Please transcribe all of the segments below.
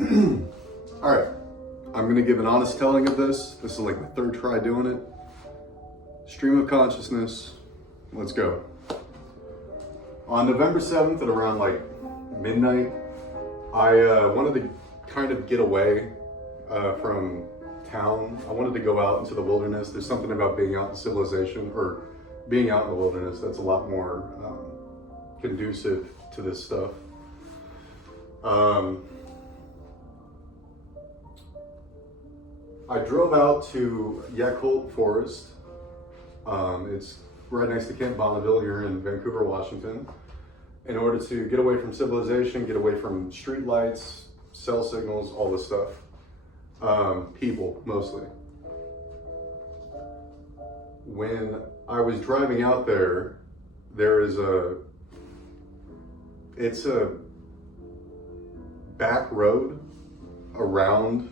All right, I'm gonna give an honest telling of this. This is like my third try doing it. Stream of consciousness, let's go. On November 7th at around like midnight, I wanted to kind of get away from town. I wanted to go out into the wilderness. There's something about being out in civilization or being out in the wilderness that's a lot more conducive to this stuff. I drove out to Yakult Forest. It's right next to Camp Bonneville here in Vancouver, Washington, in order to get away from civilization, get away from street lights, cell signals, all this stuff. People, mostly. When I was driving out there, it's a back road around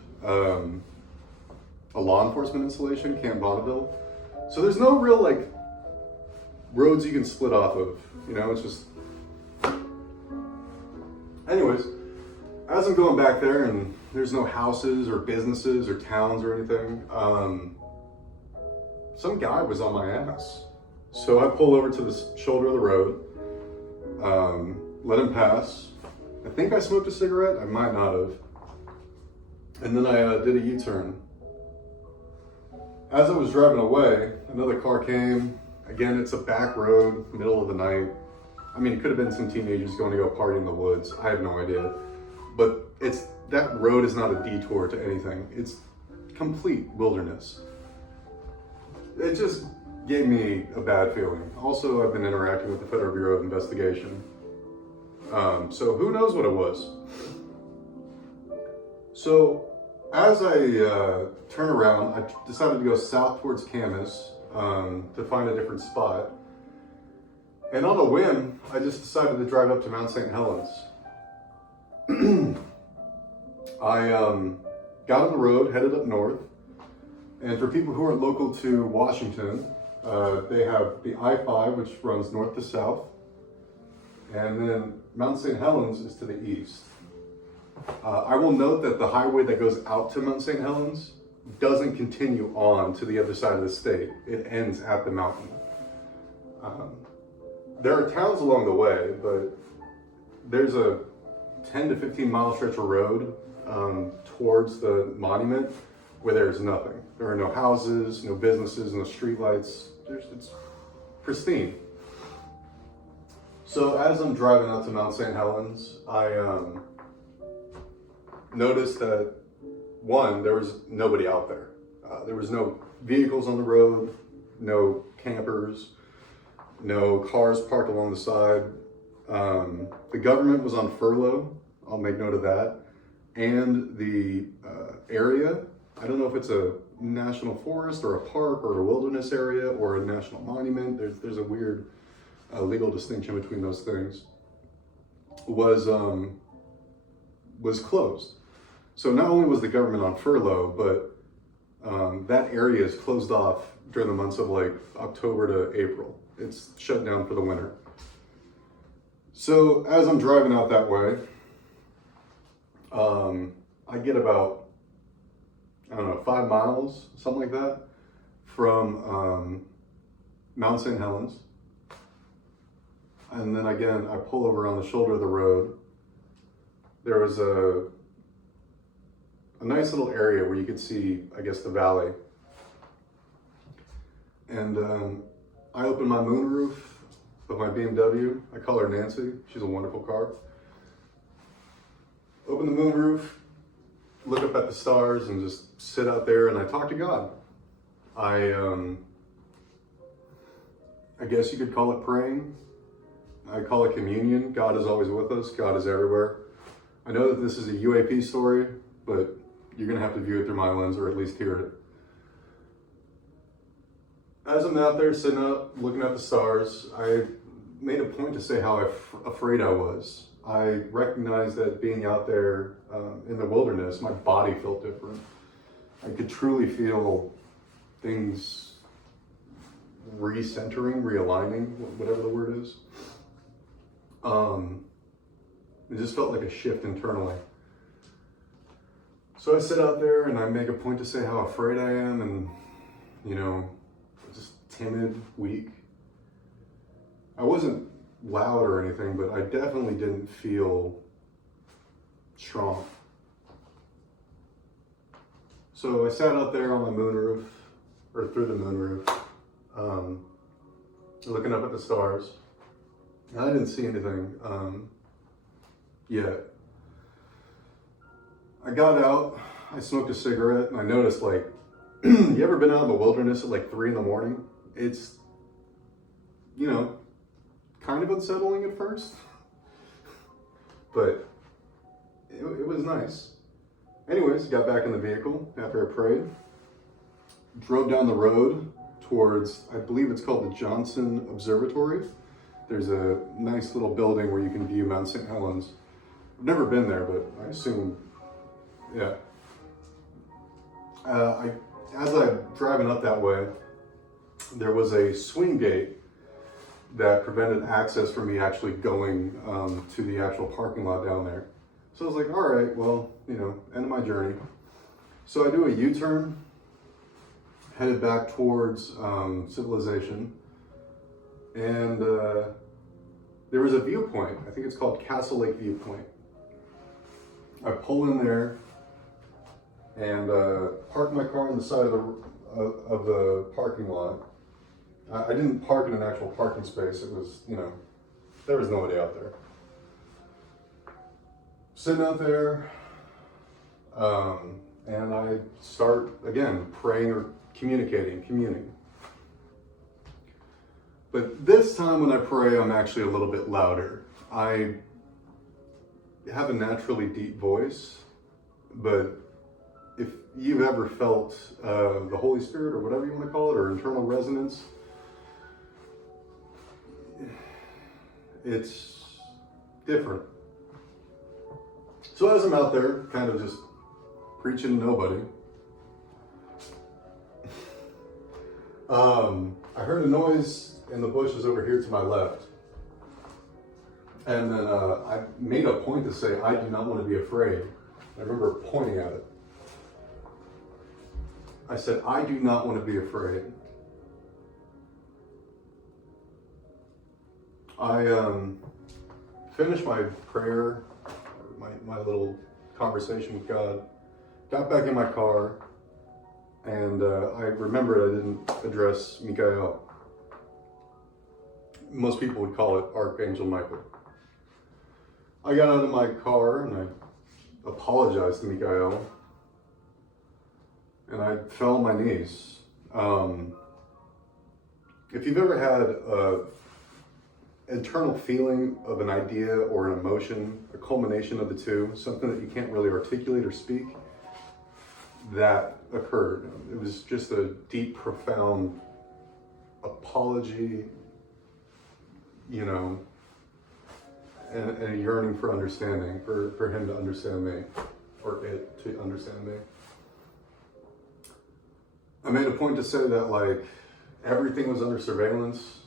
a law enforcement installation, Camp Bonneville. So there's no real like roads you can split off of, you know, it's just. Anyways, as I'm going back there and there's no houses or businesses or towns or anything, some guy was on my ass. So I pull over to the shoulder of the road, let him pass. I think I smoked a cigarette, I might not have. And then I did a U-turn. As I was driving away, another car came. Again, it's a back road, middle of the night. I mean, it could have been some teenagers going to go party in the woods. I have no idea. But that road is not a detour to anything. It's complete wilderness. It just gave me a bad feeling. Also, I've been interacting with the Federal Bureau of Investigation. So who knows what it was. So as I turn around, I decided to go south towards Camas to find a different spot. And on a whim, I just decided to drive up to Mt St Helens. I got on the road, headed up north. And for people who are local to Washington, they have the I-5, which runs north to south. And then Mt St Helens is to the east. I will note that the highway that goes out to Mt St Helens doesn't continue on to the other side of the state. It ends at the mountain. There are towns along the way, but there's a 10 to 15 mile stretch of road towards the monument where there's nothing. There are no houses, no businesses, no streetlights. It's pristine. So as I'm driving out to Mt St Helens, I noticed that, one, there was nobody out there. There was no vehicles on the road, no campers, no cars parked along the side. The government was on furlough, I'll make note of that. And the area, I don't know if it's a national forest or a park or a wilderness area or a national monument, there's a weird legal distinction between those things, was closed. So not only was the government on furlough, but that area is closed off during the months of like October to April. It's shut down for the winter. So as I'm driving out that way, I get about, I don't know, 5 miles, something like that, from Mt St Helens. And then again, I pull over on the shoulder of the road. There was a nice little area where you could see, I guess, the valley. And I opened my moonroof of my BMW. I call her Nancy. She's a wonderful car. Open the moonroof, look up at the stars, and just sit out there and I talk to God. I guess you could call it praying. I call it communion. God is always with us. God is everywhere. I know that this is a UAP story, but you're going to have to view it through my lens or at least hear it. As I'm out there sitting up, looking at the stars, I made a point to say how afraid I was. I recognized that being out there in the wilderness, my body felt different. I could truly feel things recentering, realigning, whatever the word is. It just felt like a shift internally. So I sit out there and I make a point to say how afraid I am and, just timid, weak. I wasn't loud or anything, but I definitely didn't feel strong. So I sat out there on the moonroof, or through the moonroof, looking up at the stars. And I didn't see anything yet. I got out, I smoked a cigarette, and I noticed, you ever been out in the wilderness at 3 a.m? It's, kind of unsettling at first, but it was nice. Anyways, got back in the vehicle after I prayed, drove down the road towards, I believe it's called the Johnson Observatory. There's a nice little building where you can view Mt St Helens. I've never been there, but I assume, yeah. As I'm driving up that way, there was a swing gate that prevented access for me actually going to the actual parking lot down there. So I was like, all right, well, end of my journey. So I do a U-turn, headed back towards civilization, and there was a viewpoint. I think it's called Castle Lake Viewpoint. I pull in there and park my car on the side of the parking lot. I didn't park in an actual parking space. It was, there was nobody out there. Sitting out there, and I start, again, praying or communing. But this time when I pray, I'm actually a little bit louder. I have a naturally deep voice, but if you've ever felt the Holy Spirit, or whatever you want to call it, or internal resonance, it's different. So as I'm out there, kind of just preaching to nobody, I heard a noise in the bushes over here to my left. And then I made a point to say, I do not want to be afraid. I remember pointing at it. I said, I do not want to be afraid. I finished my prayer, my little conversation with God, got back in my car, and I remembered I didn't address Mikael. Most people would call it Archangel Michael. I got out of my car and I apologized to Mikael, and I fell on my knees. If you've ever had an internal feeling of an idea or an emotion, a culmination of the two, something that you can't really articulate or speak, that occurred. It was just a deep, profound apology, and a yearning for understanding, for him to understand me, or it to understand me. I made a point to say that everything was under surveillance.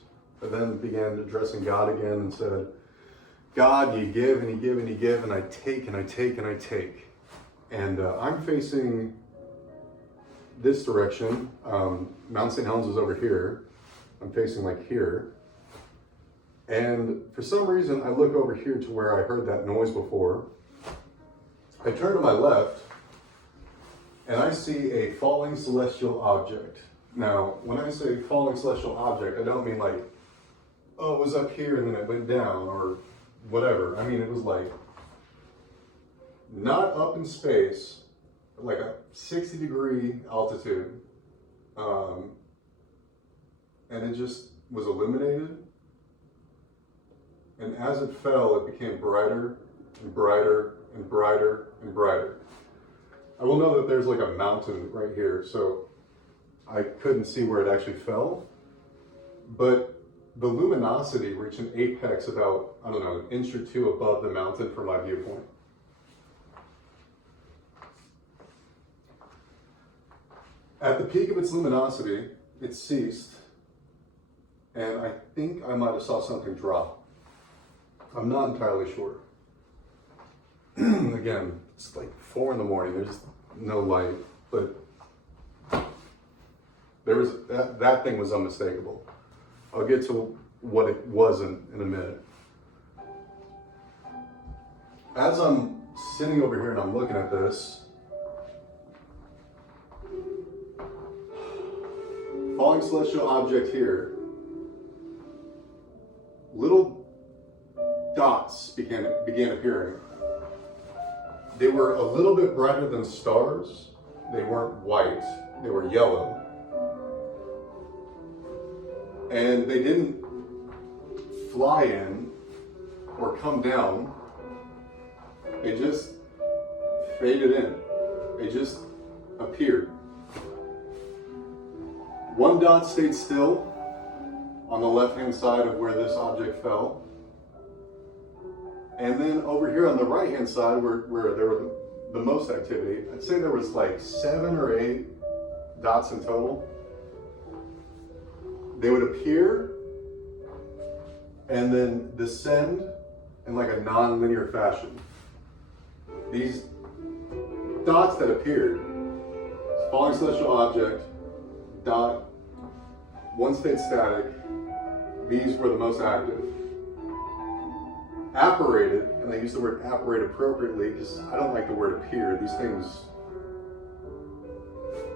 I then began addressing God again and said, God, you give and you give and you give, and I take and I take and I take. And I'm facing this direction. Mt St Helens is over here. I'm facing here. And for some reason, I look over here to where I heard that noise before. I turn to my left, and I see a falling celestial object. Now, when I say falling celestial object, I don't mean oh, it was up here and then it went down or whatever. I mean, it was not up in space, but a 60-degree altitude. And it just was illuminated. And as it fell, it became brighter and brighter and brighter and brighter. I will know that there's a mountain right here, so I couldn't see where it actually fell. But the luminosity reached an apex about, I don't know, an inch or two above the mountain from my viewpoint. At the peak of its luminosity, it ceased, and I think I might have saw something drop. I'm not entirely sure. Again, it's 4 a.m. There's no light, but there was that thing was unmistakable. I'll get to what it wasn't in a minute. As I'm sitting over here and I'm looking at this, falling celestial object here, little dots began appearing. They were a little bit brighter than stars. They weren't white, they were yellow. And they didn't fly in or come down. They just faded in. They just appeared. One dot stayed still on the left-hand side of where this object fell. And then over here on the right-hand side where there was the most activity, I'd say there was like 7 or 8 dots in total. They would appear and then descend in like a non-linear fashion. These dots that appeared, falling celestial object, dot, one stayed static, these were the most active. Apparated, and they use the word apparate appropriately because I don't like the word appear. These things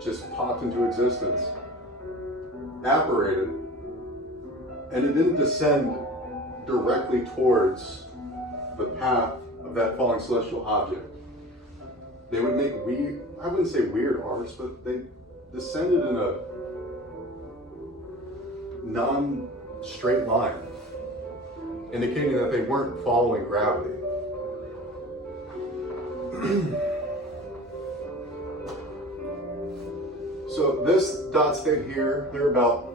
just popped into existence. Apparated, and it didn't descend directly towards the path of that falling celestial object. They would make I wouldn't say weird arcs, but they descended in a non-straight line, indicating that they weren't following gravity. So this dot stayed here. There were about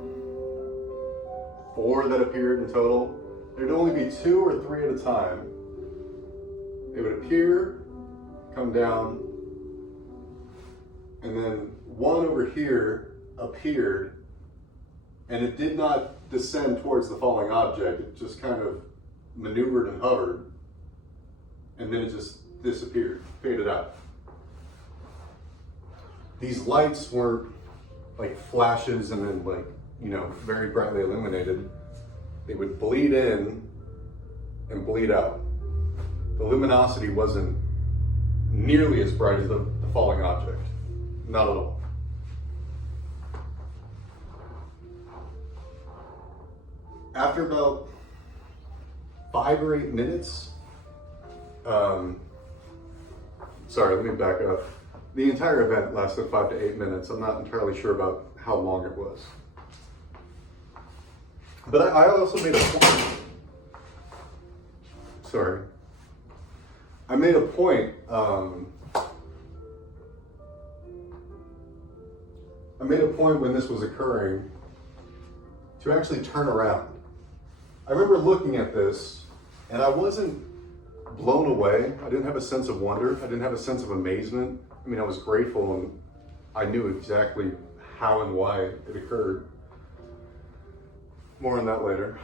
4 that appeared in total. There'd only be 2 or 3 at a time. They would appear, come down, and then one over here appeared, and it did not descend towards the falling object. It just kind of maneuvered and hovered, and then it just disappeared, faded out. These lights weren't like flashes and then like, very brightly illuminated. They would bleed in and bleed out. The luminosity wasn't nearly as bright as the falling object. Not at all. After about 5 or 8 minutes, sorry, let me back up. The entire event lasted 5 to 8 minutes. I'm not entirely sure about how long it was. But I also made a point. Sorry. I made a point. I made a point when this was occurring to actually turn around. I remember looking at this, and I wasn't blown away. I didn't have a sense of wonder. I didn't have a sense of amazement. I mean, I was grateful, and I knew exactly how and why it occurred. More on that later.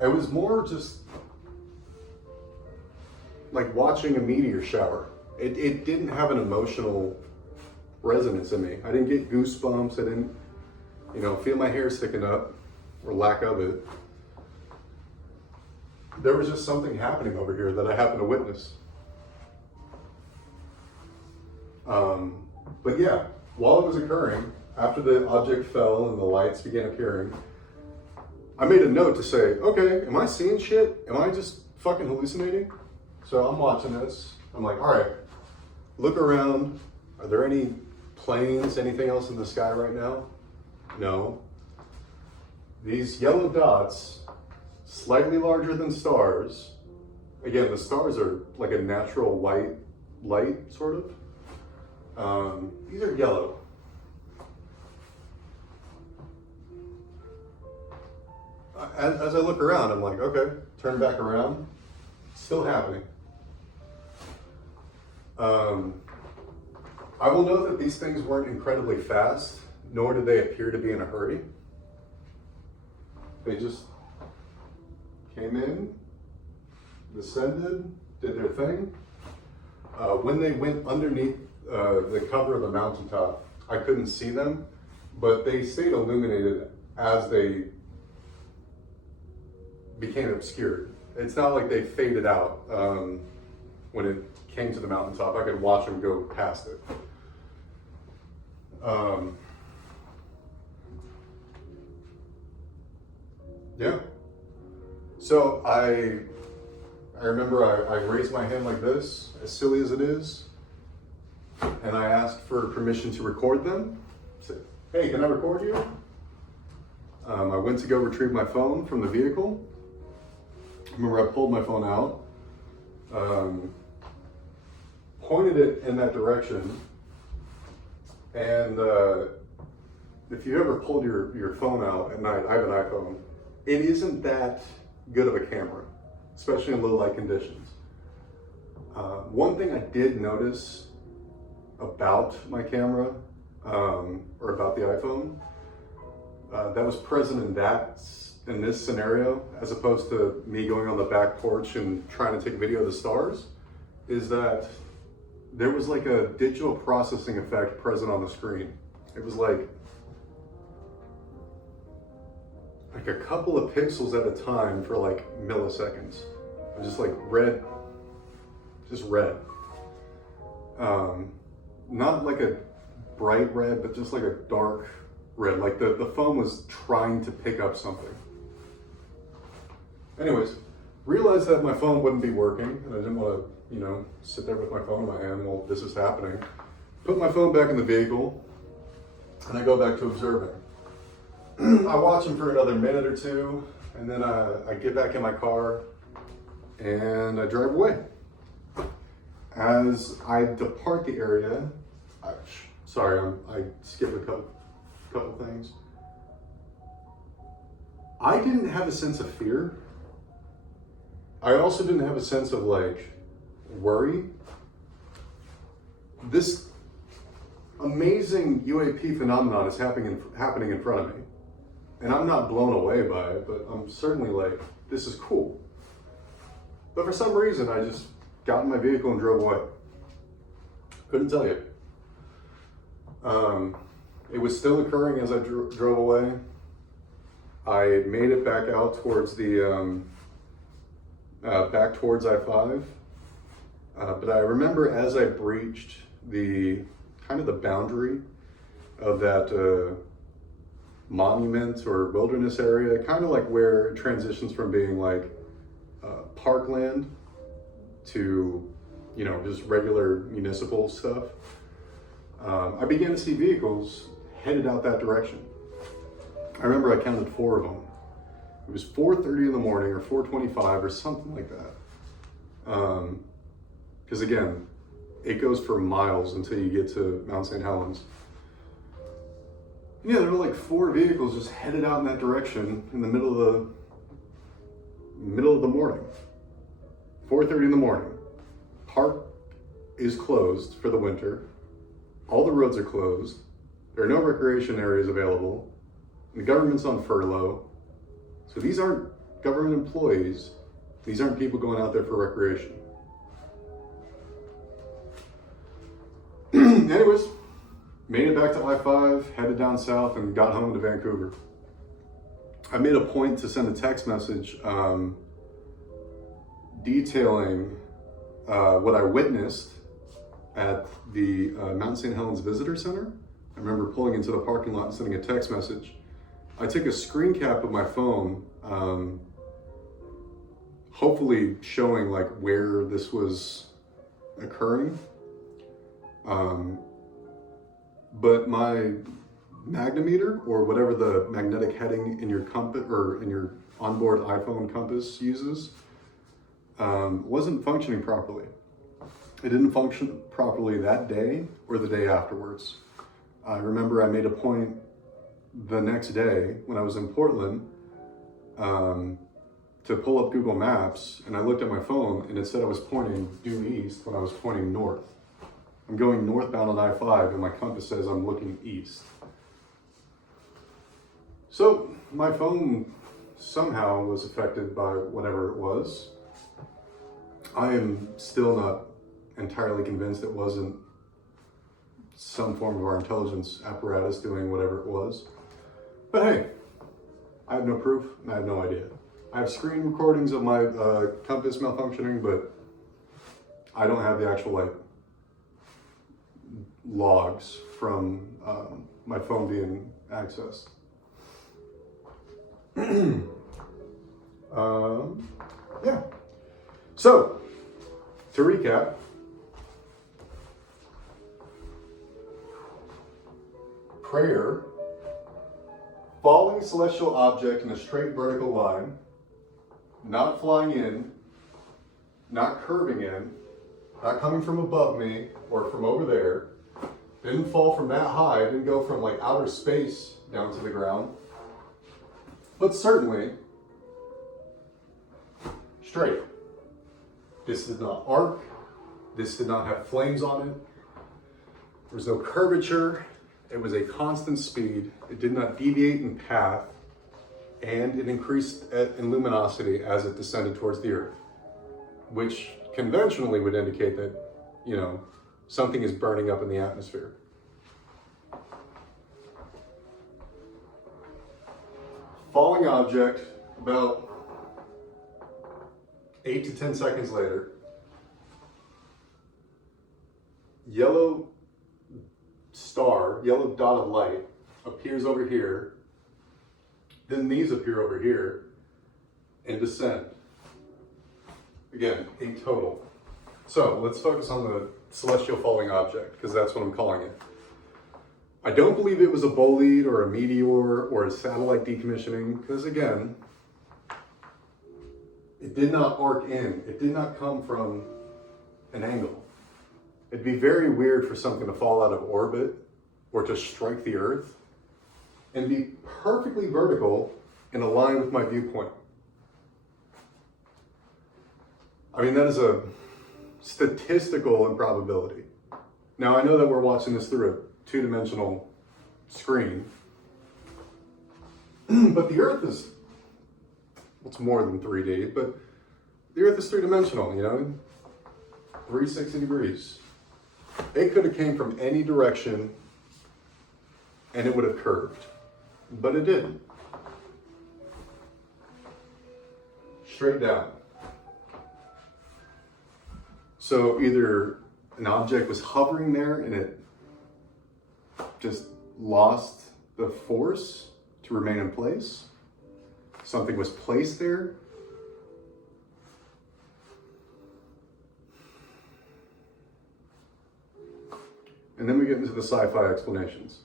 It was more just like watching a meteor shower. It didn't have an emotional resonance in me. I didn't get goosebumps. I didn't, feel my hair sticking up, or lack of it. There was just something happening over here that I happened to witness. But yeah, while it was occurring, after the object fell and the lights began appearing, I made a note to say, okay, am I seeing shit? Am I just fucking hallucinating? So I'm watching this. I'm like, all right, look around. Are there any planes, anything else in the sky right now? No. These yellow dots, slightly larger than stars. Again, the stars are like a natural white light, sort of. These are yellow. As I look around, I'm like, okay, turn back around. Still happening. I will note that these things weren't incredibly fast, nor did they appear to be in a hurry. They just came in, descended, did their thing. When they went underneath the cover of the mountaintop, I couldn't see them, but they stayed illuminated as they became obscured. It's not like they faded out when it came to the mountaintop. I could watch them go past it. Yeah. So I remember I raised my hand like this, as silly as it is, and I asked for permission to record them. I said, hey, can I record you? I went to go retrieve my phone from the vehicle. Remember, I pulled my phone out, pointed it in that direction, and if you ever pulled your phone out at night, I have an iPhone, it isn't that good of a camera, especially in low light conditions. One thing I did notice about my camera, or about the iPhone, that was present in this scenario, as opposed to me going on the back porch and trying to take video of the stars, is that there was like a digital processing effect present on the screen. It was like a couple of pixels at a time for like milliseconds. It was just like red, just red. Not like a bright red, but just like a dark red. Like the phone was trying to pick up something. Anyways, realized that my phone wouldn't be working, and I didn't want to, sit there with my phone in my hand while this is happening. Put my phone back in the vehicle, and I go back to observing. I watch him for another minute or two, and then I get back in my car, and I drive away. As I depart the area, I skipped a couple things. I didn't have a sense of fear. I also didn't have a sense of worry. This amazing UAP phenomenon is happening in front of me. And I'm not blown away by it, but I'm certainly this is cool. But for some reason, I just got in my vehicle and drove away. Couldn't tell you. It was still occurring as I drove away. I made it back out towards back towards I-5. But I remember as I breached the boundary of that monument or wilderness area, kind of like where it transitions from being parkland to, just regular municipal stuff. I began to see vehicles headed out that direction. I remember I counted 4 of them. It was 4:30 in the morning or 4:25 or something like that. Because again, it goes for miles until you get to Mt St Helens. Yeah, there were 4 vehicles just headed out in that direction in the middle of the morning. 4:30 in the morning. Park is closed for the winter. All the roads are closed. There are no recreation areas available. The government's on furlough. So these aren't government employees. These aren't people going out there for recreation. Anyways, made it back to I-5, headed down south, and got home to Vancouver. I made a point to send a text message detailing what I witnessed at the Mt St Helens Visitor Center. I remember pulling into the parking lot and sending a text message. I took a screen cap of my phone, hopefully showing where this was occurring. But my magnemeter, or whatever the magnetic heading in your compass or in your onboard iPhone compass uses, wasn't functioning properly. It didn't function properly that day or the day afterwards. I remember I made a point the next day when I was in Portland to pull up Google Maps, and I looked at my phone and it said I was pointing due east when I was pointing north. I'm going northbound on I-5 and my compass says I'm looking east. So my phone somehow was affected by whatever it was. I am still not entirely convinced it wasn't some form of our intelligence apparatus doing whatever it was. But hey, I have no proof and I have no idea. I have screen recordings of my compass malfunctioning, but I don't have the actual like logs from my phone being accessed. Yeah. So, to recap, prayer, falling celestial object in a straight vertical line, not flying in, not curving in, not coming from above me or from over there, didn't fall from that high, didn't go from like outer space down to the ground, but certainly straight. This did not arc, this did not have flames on it, there was no curvature, it was a constant speed, it did not deviate in path, and it increased in luminosity as it descended towards the earth, which conventionally would indicate that, you know, something is burning up in the atmosphere. Falling object, about 8 to 10 seconds later, yellow star, yellow dot of light appears over here, then these appear over here and descend. Again, 8 total. So let's focus on the celestial falling object, because that's what I'm calling it. I don't believe it was a bolide or a meteor or a satellite decommissioning, because again, it did not arc in. It did not come from an angle. It'd be very weird for something to fall out of orbit or to strike the earth and be perfectly vertical in a line with my viewpoint. I mean, that is a statistical improbability. Now, I know that we're watching this through a two-dimensional screen, but the earth is, it's more than 3D, but the earth is three-dimensional, you know, 360 degrees. It could have came from any direction and it would have curved, but it didn't. Straight down. So either an object was hovering there and it just lost the force to remain in place. Something was placed there. And then we get into the sci-fi explanations.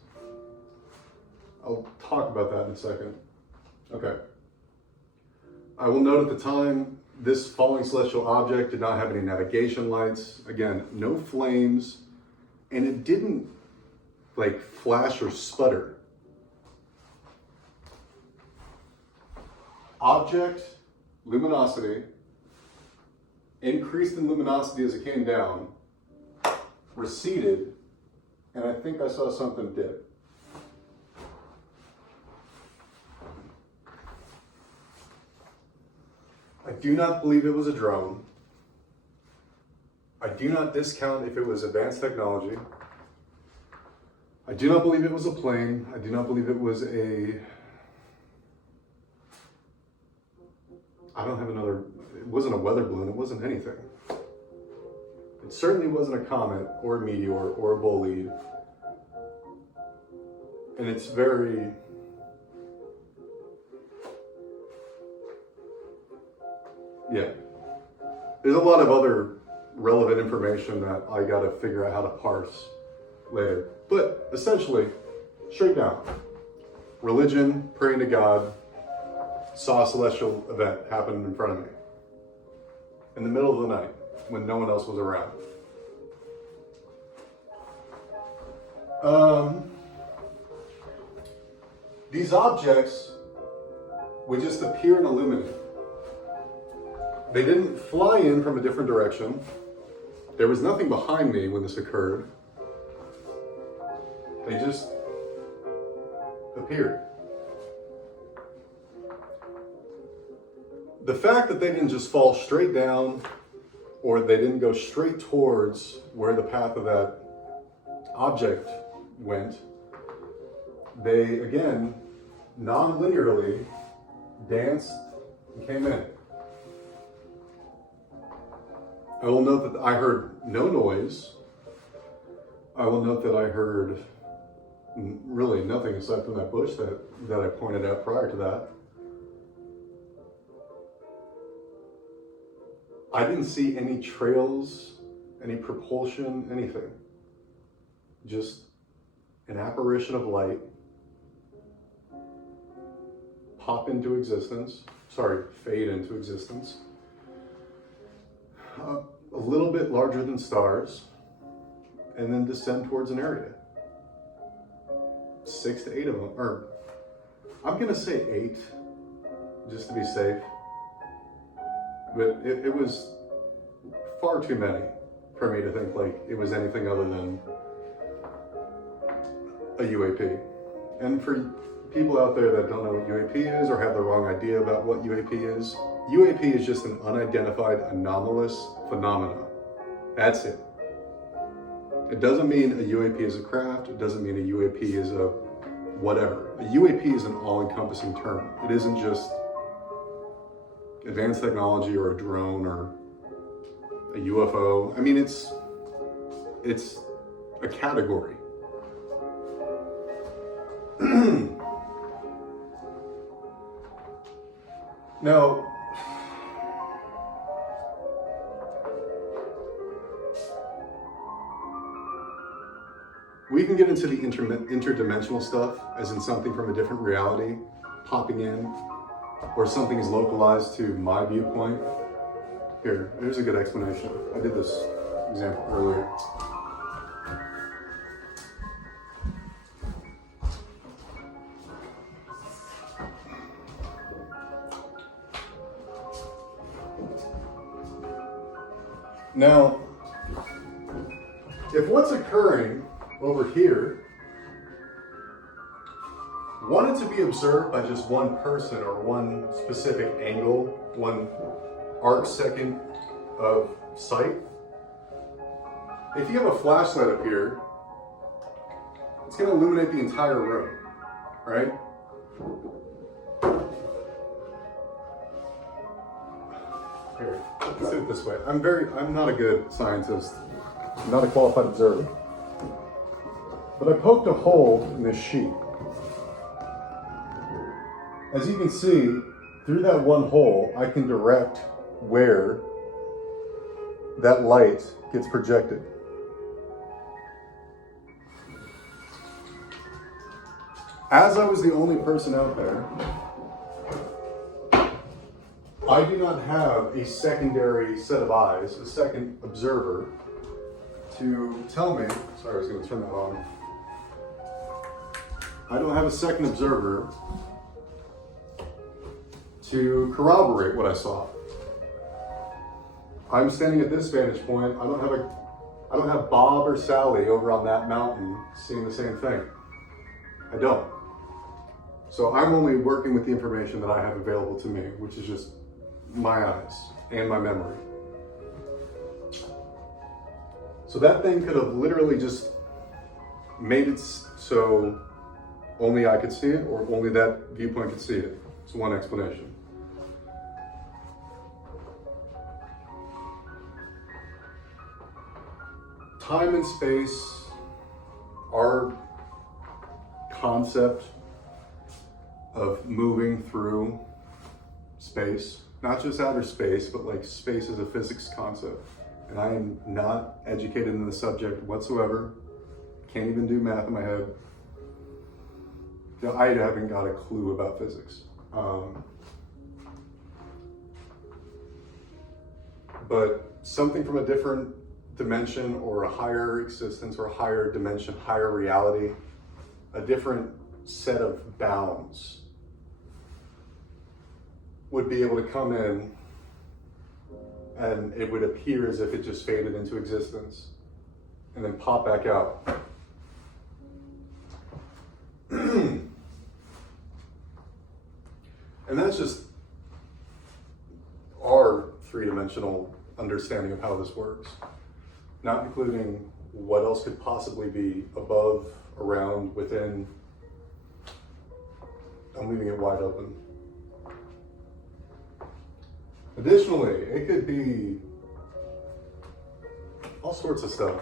I'll talk about that in a second. Okay. I will note at the time, this falling celestial object did not have any navigation lights. Again, no flames, and it didn't like flash or sputter. Object, luminosity, increased in luminosity as it came down, receded, and I think I saw something dip. I do not believe it was a drone. I do not discount if it was advanced technology. I do not believe it was a plane. I do not believe it was it wasn't a weather balloon. It wasn't anything. It certainly wasn't a comet or a meteor or a bolide. And it's very, yeah. There's a lot of other relevant information that I gotta figure out how to parse later. But essentially, straight down. Religion, praying to God, saw a celestial event happen in front of me. In the middle of the night, when no one else was around. These objects would just appear and illuminate. They didn't fly in from a different direction. There was nothing behind me when this occurred. They just appeared. The fact that they didn't just fall straight down or they didn't go straight towards where the path of that object went. They, again, non-linearly danced and came in. I will note that I heard no noise. I will note that I heard really nothing aside from that bush that I pointed out prior to that. I didn't see any trails, any propulsion, anything. Just an apparition of light pop into existence, fade into existence. A little bit larger than stars, and then descend towards an area. 6 to 8 of them, or I'm gonna say 8, just to be safe. But it was far too many for me to think like it was anything other than a UAP. And for people out there that don't know what UAP is or have the wrong idea about what UAP is just an unidentified anomalous phenomena. That's it. It doesn't mean a UAP is a craft. It doesn't mean a UAP is a whatever. A UAP is an all-encompassing term. It isn't just advanced technology or a drone or a UFO. I mean, it's a category. Now, we can get into the interdimensional stuff, as in something from a different reality popping in, or something is localized to my viewpoint. Here's a good explanation. I did this example earlier. Now, if what's occurring over here wanted to be observed by just one person or one specific angle, one arc second of sight, if you have a flashlight up here, it's going to illuminate the entire room, right? Here, let's do it this way. I'm not a good scientist. I'm not a qualified observer. But I poked a hole in this sheet. As you can see, through that one hole, I can direct where that light gets projected. As I was the only person out there, I do not have a secondary set of eyes, a second observer, to tell me, sorry, I was going to turn that on. I don't have a second observer to corroborate what I saw. I'm standing at this vantage point. I don't have Bob or Sally over on that mountain seeing the same thing. I don't. So I'm only working with the information that I have available to me, which is just my eyes and my memory. So that thing could have literally just made it so only I could see it, or only that viewpoint could see it. It's one explanation. Time and space, our concept of moving through space, not just outer space, but like space as a physics concept. And I am not educated in the subject whatsoever. Can't even do math in my head. I haven't got a clue about physics. But something from a different dimension, or a higher existence, or a higher dimension, higher reality, a different set of bounds, would be able to come in, and it would appear as if it just faded into existence and then pop back out. And that's just our three-dimensional understanding of how this works. Not including what else could possibly be above, around, within. I'm leaving it wide open. Additionally, it could be all sorts of stuff.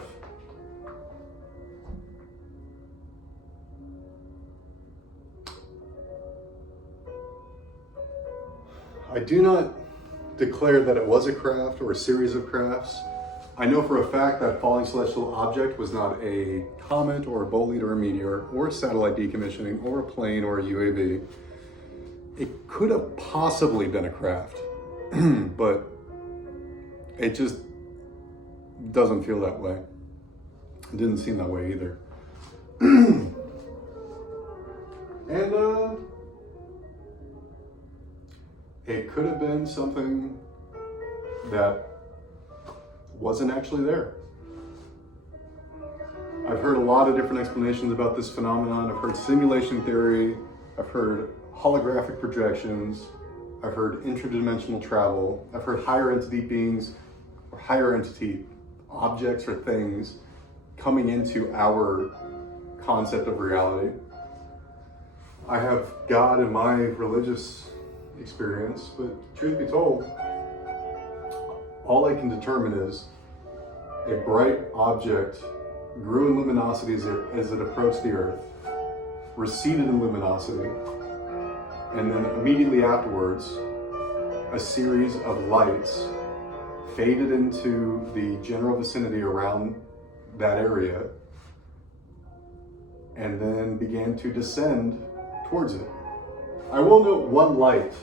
I do not declare that it was a craft or a series of crafts. I know for a fact that falling celestial object was not a comet or a bolide or a meteor or a satellite decommissioning or a plane or a UAV. It could have possibly been a craft, but it just doesn't feel that way. It didn't seem that way either. And it could have been something that wasn't actually there. I've heard a lot of different explanations about this phenomenon. I've heard simulation theory, I've heard holographic projections, I've heard interdimensional travel, I've heard higher entity beings or higher entity objects or things coming into our concept of reality. I have God in my religious experience, but truth be told, all I can determine is a bright object grew in luminosity as it approached the earth, receded in luminosity, and then immediately afterwards, a series of lights faded into the general vicinity around that area, and then began to descend towards it. I will note one light.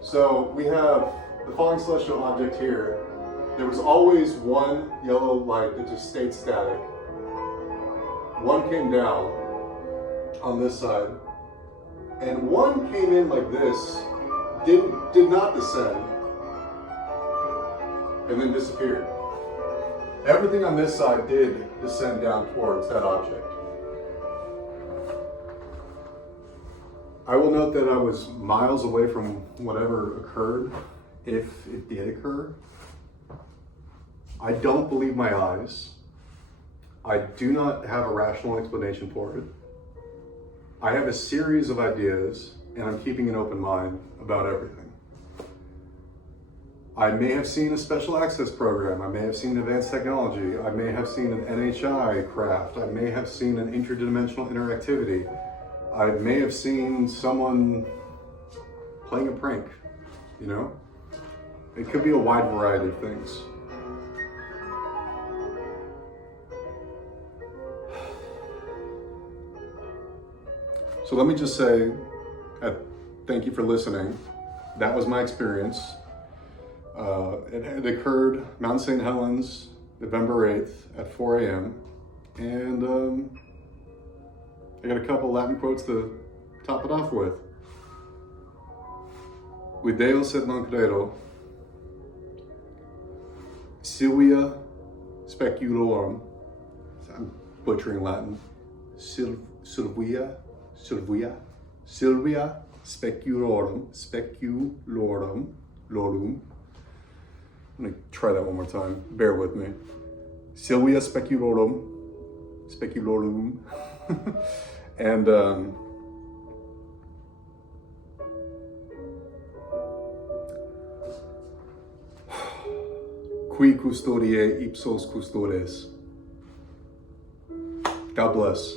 So we have the falling celestial object here. There was always one yellow light that just stayed static. One came down on this side, and one came in like this, did not descend, and then disappeared. Everything on this side did descend down towards that object. I will note that I was miles away from whatever occurred, if it did occur. I don't believe my eyes. I do not have a rational explanation for it. I have a series of ideas, and I'm keeping an open mind about everything. I may have seen a special access program. I may have seen advanced technology. I may have seen an NHI craft. I may have seen an interdimensional interactivity. I may have seen someone playing a prank, you know? It could be a wide variety of things. So let me just say, thank you for listening. That was my experience. It had occurred Mt St Helens, November 8th at 4 a.m. And I got a couple Latin quotes to top it off with. Video sed non credo, Silvia speculorum, I'm butchering Latin, Silvia speculorum, lorum. I'm gonna try that one more time, bear with me. Silvia speculorum, and qui custodiae ipsos custodes. God bless.